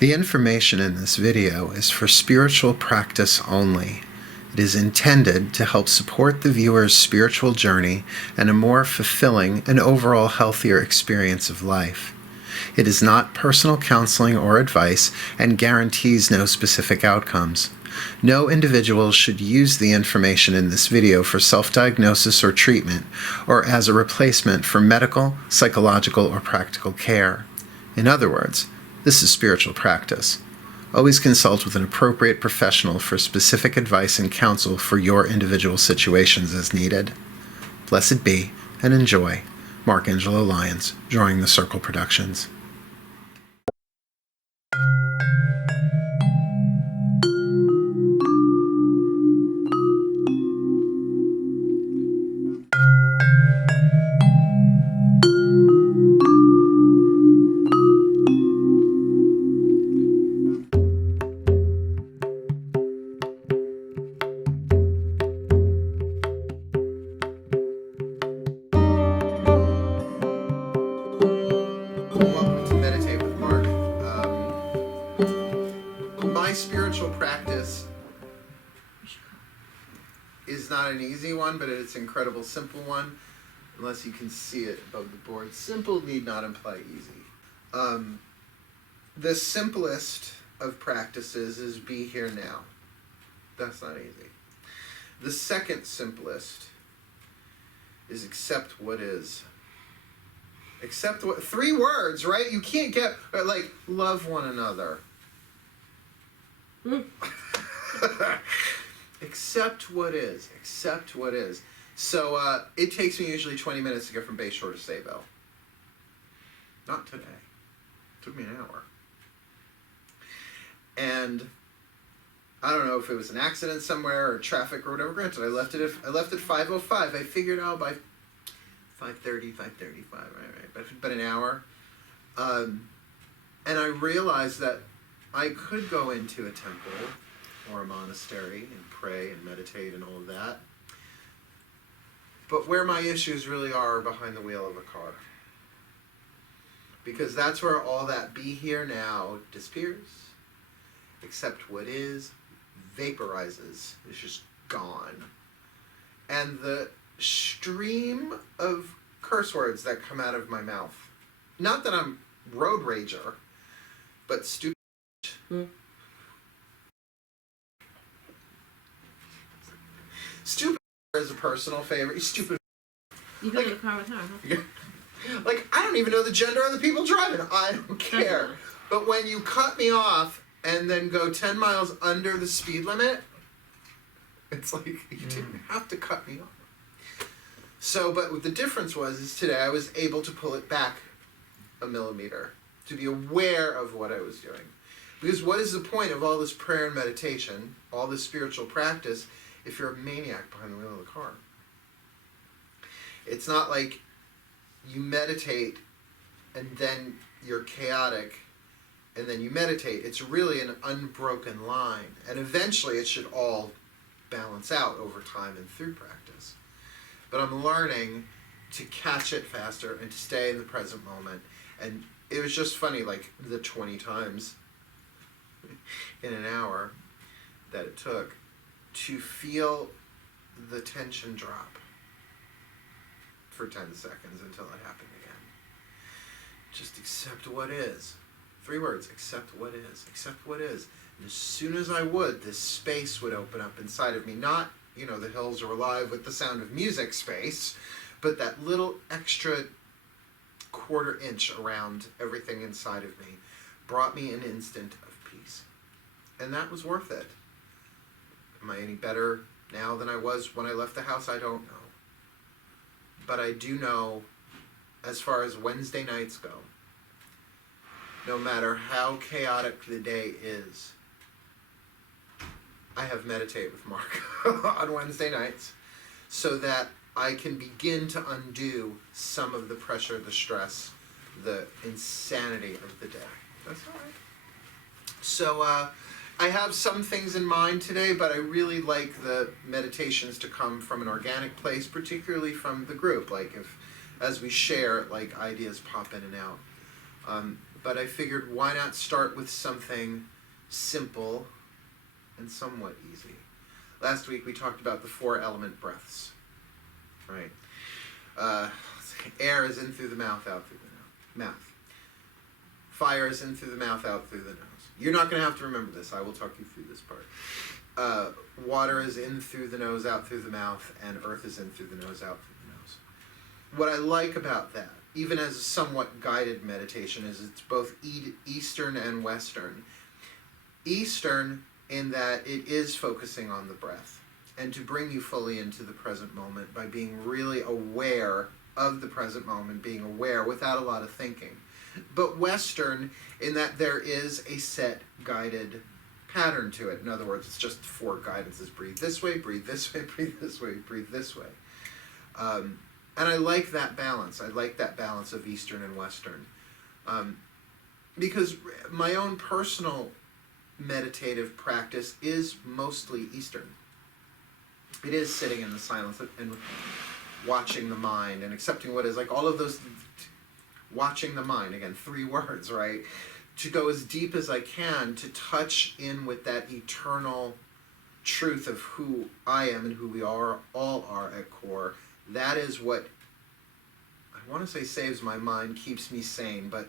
The information in this video is for spiritual practice only. It is intended to help support the viewer's spiritual journey and a more fulfilling and overall healthier experience of life. It is not personal counseling or advice and guarantees no specific outcomes. No individual should use the information in this video for self-diagnosis or treatment, or as a replacement for medical, psychological, or practical care. In other words, this is spiritual practice. Always consult with an appropriate professional for specific advice and counsel for your individual situations as needed. Blessed be, and enjoy. Mark Angelo, Lyons, Drawing the Circle Productions. Welcome to Meditate with Mark. My spiritual practice is not an easy one, but it's an incredible simple one, unless you can see it above the board. Simple need not imply easy. The simplest of practices is be here now. That's not easy. The second simplest is accept what is. Accept what, 3 words, right? You can't get, like, love one another. Accept what is. Accept what is. So it takes me usually 20 minutes to get from Bayshore to Sayville. Not today. It took me an hour. And I don't know if it was an accident somewhere or traffic or whatever. Granted, I left at 5:05. I figured out by 5:30, 5:35, right, but an hour. And I realized that I could go into a temple or a monastery and pray and meditate and all of that. But where my issues really are behind the wheel of a car. Because that's where all that be here now disappears. Accept what is, vaporizes, it's just gone. And the stream of curse words that come out of my mouth. Not that I'm road rager, but stupid. Stupid is a personal favorite. Stupid. You go to the car with her, huh? Yeah. Like, I don't even know the gender of the people driving. I don't care. But when you cut me off and then go 10 miles under the speed limit, it's like, you didn't have to cut me off. So, but what the difference is today I was able to pull it back a millimeter, to be aware of what I was doing. Because what is the point of all this prayer and meditation, all this spiritual practice, if you're a maniac behind the wheel of the car? It's not like you meditate and then you're chaotic and then you meditate. It's really an unbroken line. And eventually it should all balance out over time and through practice. But I'm learning to catch it faster and to stay in the present moment. And it was just funny, like the 20 times in an hour that it took to feel the tension drop for 10 seconds until it happened again. Just accept what is. 3 words, accept what is. Accept what is. And as soon as I would, this space would open up inside of me. Not, the hills are alive with the sound of music space, but that little extra 1/4 inch around everything inside of me brought me an instant of peace. And that was worth it. Am I any better now than I was when I left the house? I don't know. But I do know, as far as Wednesday nights go, no matter how chaotic the day is, I have Meditate with Mark on Wednesday nights so that I can begin to undo some of the pressure, the stress, the insanity of the day. That's all right. So I have some things in mind today, but I really like the meditations to come from an organic place, particularly from the group. Like as we share, like ideas pop in and out. but I figured why not start with something simple and somewhat easy. Last week we talked about the 4 element breaths, right? Air is in through the mouth, out through the mouth. Fire is in through the mouth, out through the nose. You're not going to have to remember this. I will talk you through this part. Water is in through the nose, out through the mouth, and earth is in through the nose, out through the nose. What I like about that, even as a somewhat guided meditation, is it's both Eastern and Western. Eastern in that it is focusing on the breath and to bring you fully into the present moment by being really aware of the present moment, being aware without a lot of thinking. But Western in that there is a set guided pattern to it. In other words, it's just 4 guidances. Breathe this way, breathe this way, breathe this way, breathe this way. And I like that balance. I like that balance of Eastern and Western. Because my own personal meditative practice is mostly Eastern. It is sitting in the silence and watching the mind and accepting what is, like all of those, watching the mind, again, 3 words, right? To go as deep as I can to touch in with that eternal truth of who I am and who we are, all are at core. That is what, I want to say saves my mind, keeps me sane, but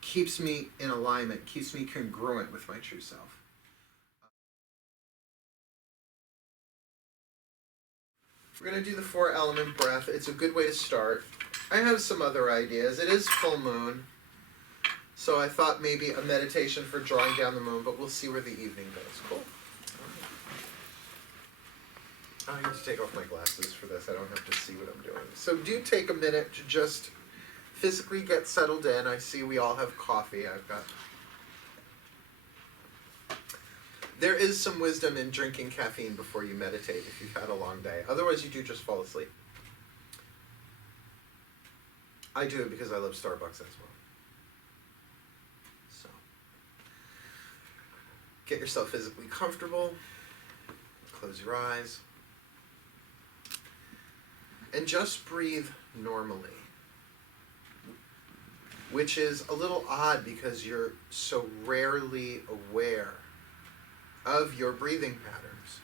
keeps me in alignment, keeps me congruent with my true self. We're going to do the 4 element breath. It's a good way to start. I have some other ideas. It is full moon, so I thought maybe a meditation for drawing down the moon, but we'll see where the evening goes. Cool. I need to take off my glasses for this. I don't have to see what I'm doing. So do take a minute to just physically get settled in. I see we all have coffee. There is some wisdom in drinking caffeine before you meditate if you've had a long day. Otherwise, you do just fall asleep. I do it because I love Starbucks as well. So, get yourself physically comfortable. Close your eyes. And just breathe normally. Which is a little odd because you're so rarely aware of your breathing patterns.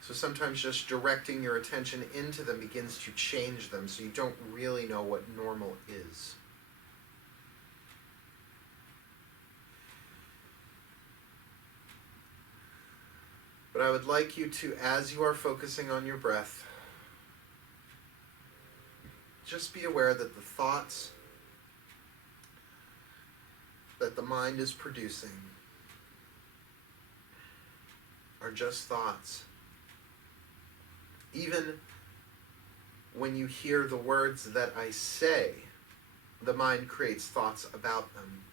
So sometimes just directing your attention into them begins to change them so you don't really know what normal is. But I would like you to, as you are focusing on your breath, just be aware that the thoughts that the mind is producing are just thoughts. Even when you hear the words that I say, the mind creates thoughts about them.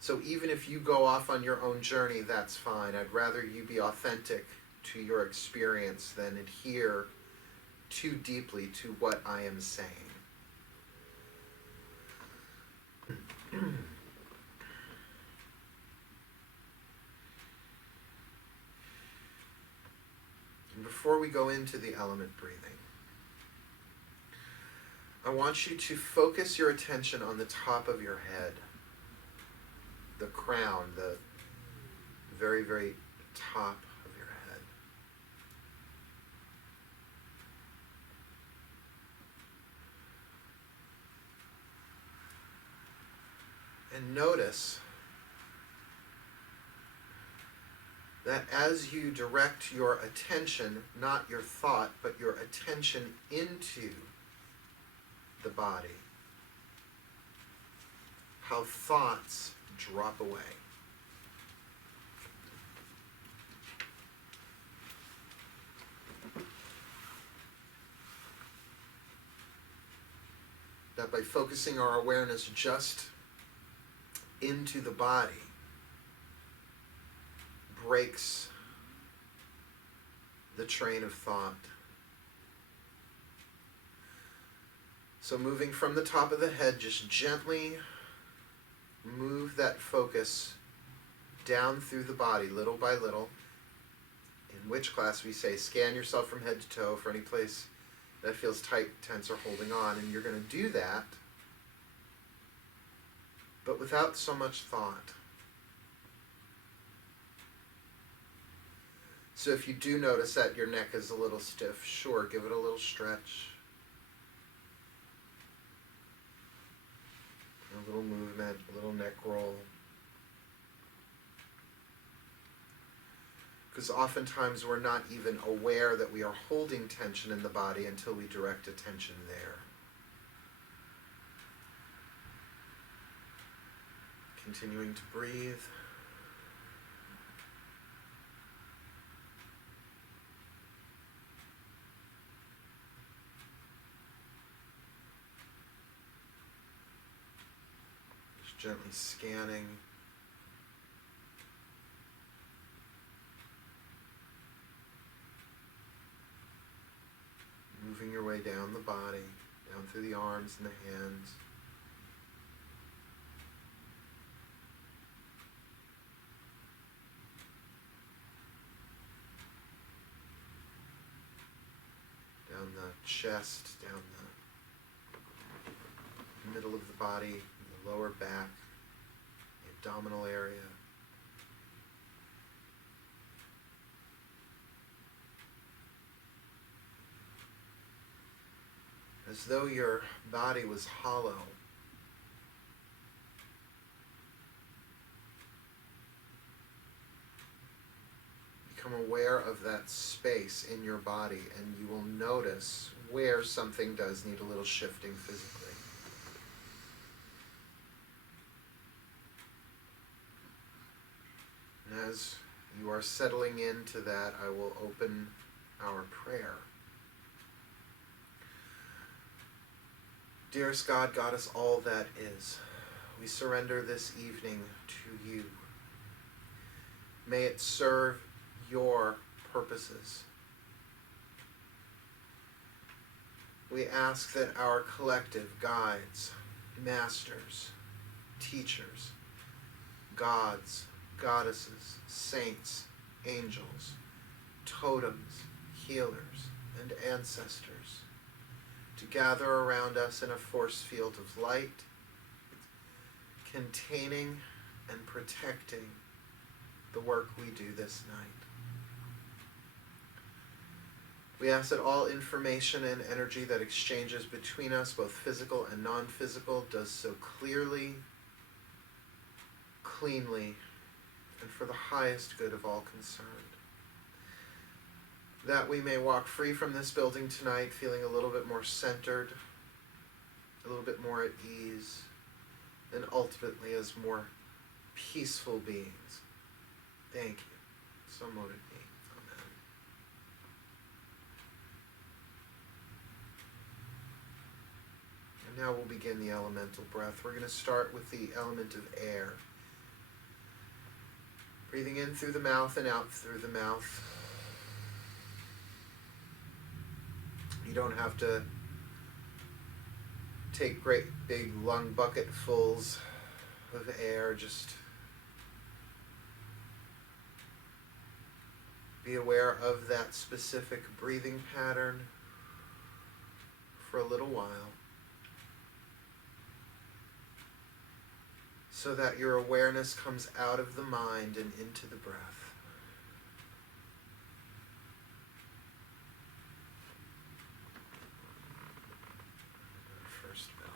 So even if you go off on your own journey, that's fine. I'd rather you be authentic to your experience than adhere too deeply to what I am saying. And before we go into the element breathing, I want you to focus your attention on the top of your head, the crown, the very, very top of your head. And notice that as you direct your attention, not your thought, but your attention into the body, how thoughts drop away. That by focusing our awareness just into the body breaks the train of thought. So moving from the top of the head, just gently move that focus down through the body, little by little. In which class we say scan yourself from head to toe for any place that feels tight, tense, or holding on. And you're going to do that but without so much thought. So if you do notice that your neck is a little stiff, sure, give it a little stretch. A little movement, a little neck roll. Because oftentimes we're not even aware that we are holding tension in the body until we direct attention there. Continuing to breathe. Just gently scanning. Moving your way down the body, down through the arms and the hands. Down the chest, down the middle of the body, the lower back, the abdominal area. As though your body was hollow. Become aware of that space in your body, and you will notice where something does need a little shifting physically. And as you are settling into that, I will open our prayer. Dearest God, Goddess, all that is, we surrender this evening to you. May it serve your purposes. We ask that our collective guides, masters, teachers, gods, goddesses, saints, angels, totems, healers, and ancestors, to gather around us in a force field of light, containing and protecting the work we do this night. We ask that all information and energy that exchanges between us, both physical and non-physical, does so clearly, cleanly, and for the highest good of all concerned. That we may walk free from this building tonight feeling a little bit more centered, a little bit more at ease, and ultimately as more peaceful beings. Thank you. So mote it be. Amen. And now we'll begin the elemental breath. We're going to start with the element of air. Breathing in through the mouth and out through the mouth. You don't have to take great big lung bucketfuls of air. Just be aware of that specific breathing pattern for a little while, so that your awareness comes out of the mind and into the breath. First bell.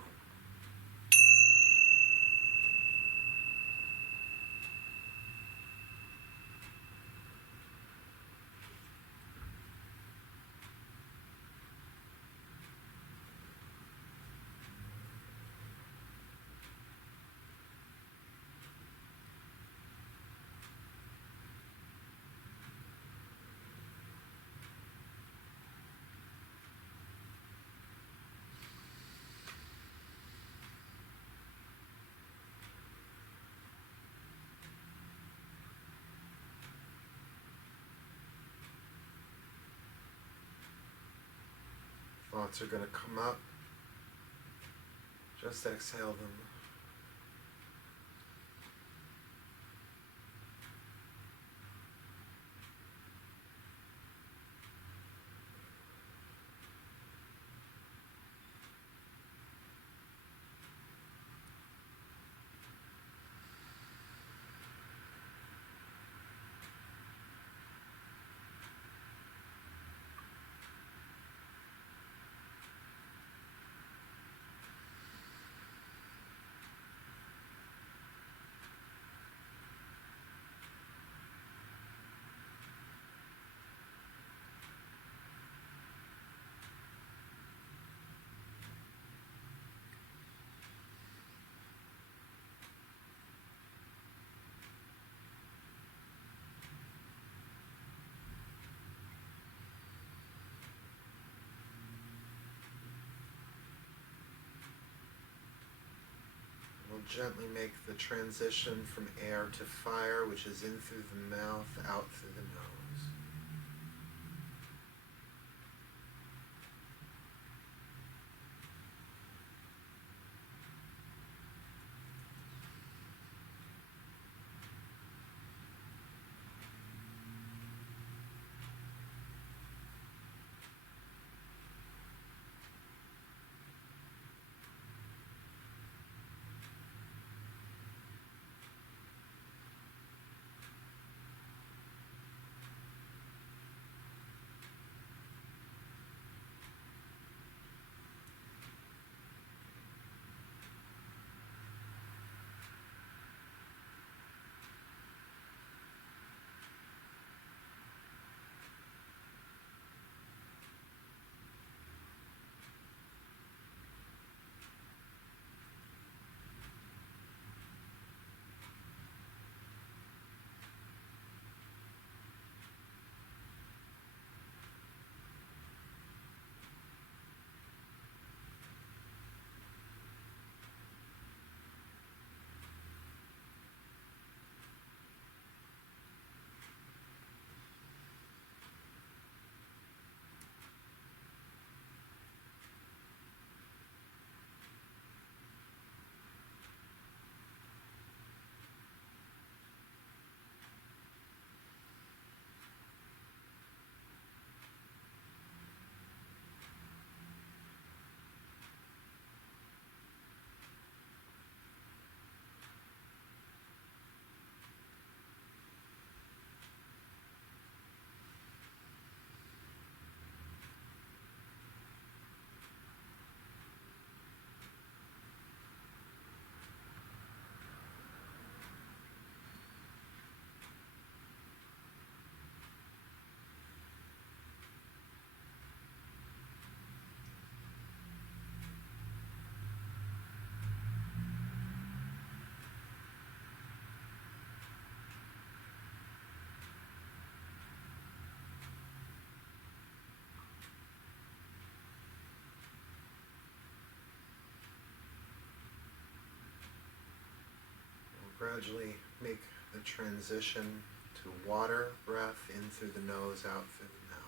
Thoughts are going to come up. Just exhale them. We'll gently make the transition from air to fire, which is in through the mouth, out through the nose. Gradually make the transition to water breath in through the nose, out through the mouth.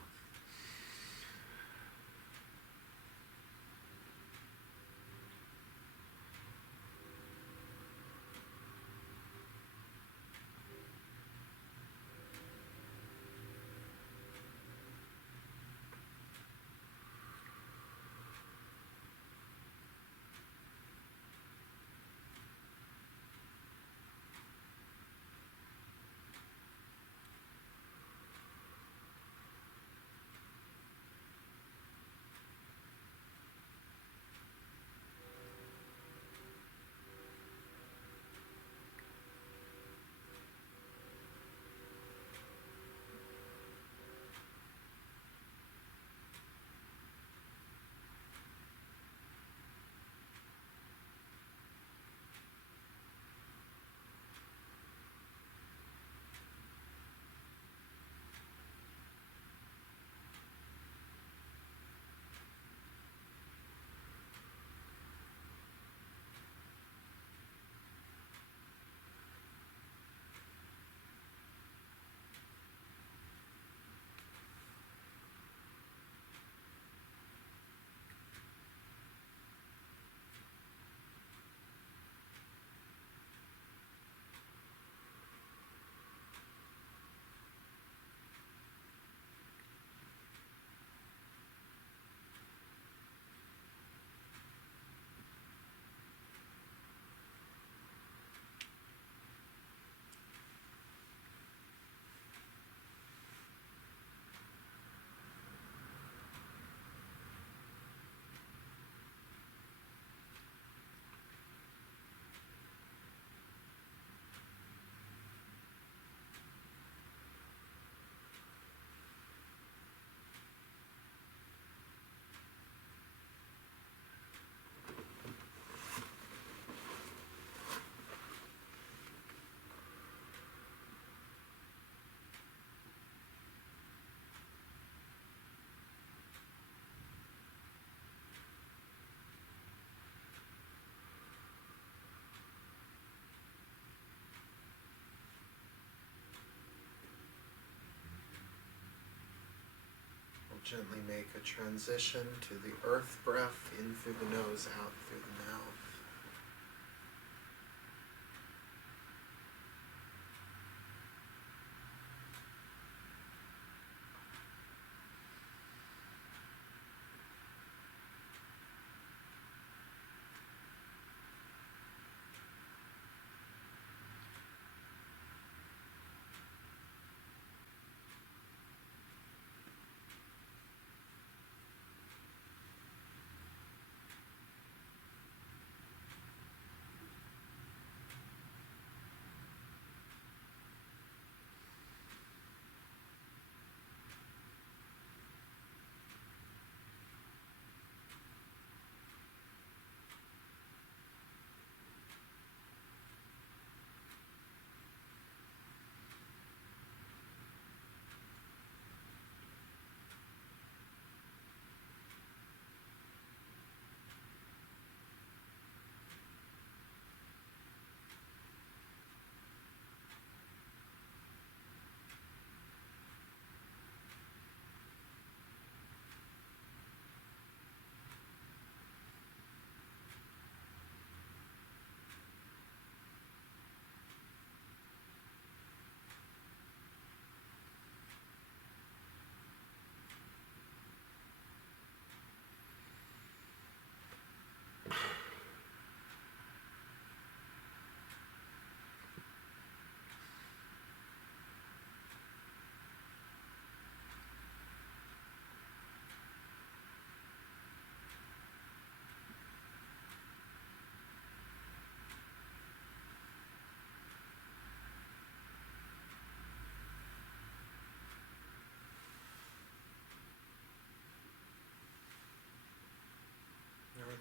Gently make a transition to the earth breath in through the nose, out through the mouth.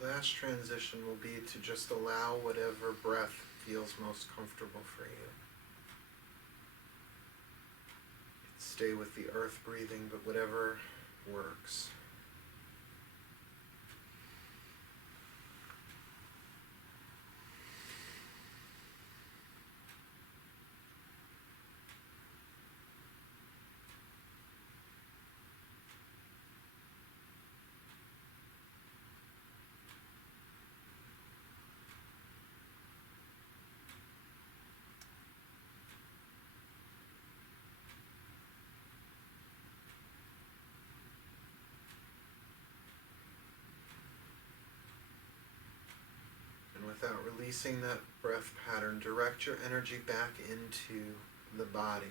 Our last transition will be to just allow whatever breath feels most comfortable for you. Stay with the earth breathing, but whatever works. Without releasing that breath pattern, direct your energy back into the body,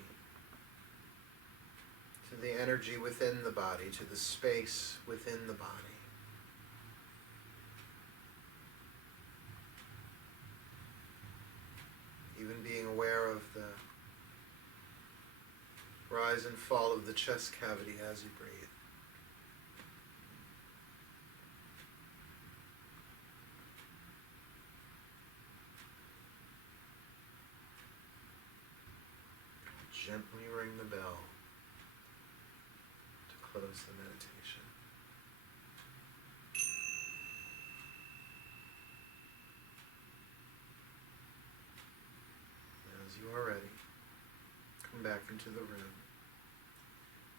to the energy within the body, to the space within the body. Even being aware of the rise and fall of the chest cavity as you breathe. Gently ring the bell to close the meditation. As you are ready, come back into the room,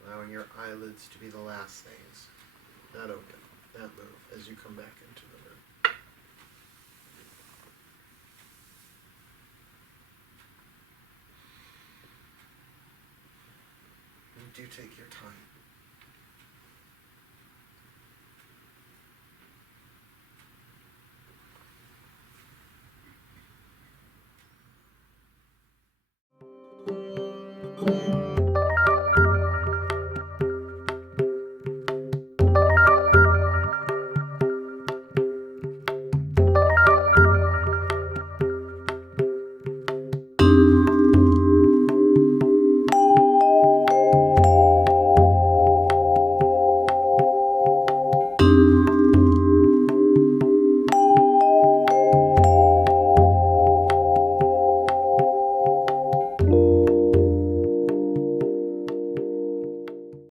allowing your eyelids to be the last things that open, that move as you come back into the room. Do take your time.